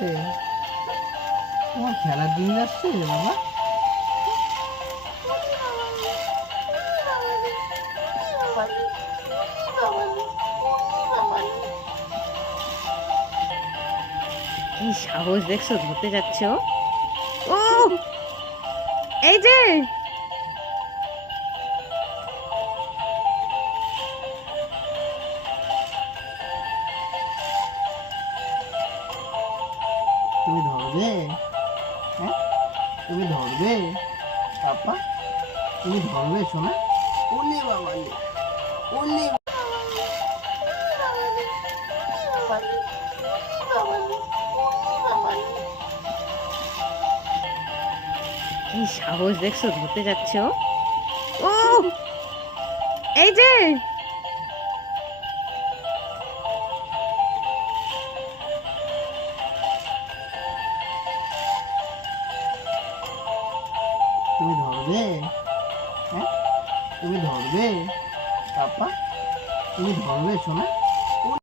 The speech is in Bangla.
তোমার খেলার দিন যাচ্ছে বাবা। কি সাহস দেখছো, ধরতে যাচ্ছে ও। ও এই যে তুমি ধরবে? হ্যাঁ, তুমি ধরবে পাপা? তুমি ধরবে সোনা? ওলে বাবা লে, ওলে কি সাহস দেখছো, ধরতে যাচ্ছে ও। ও এই যে তুমি ধরবে? হ্যাঁ, তুমি ধরবে পাপা? তুমি ধরবে সোনা?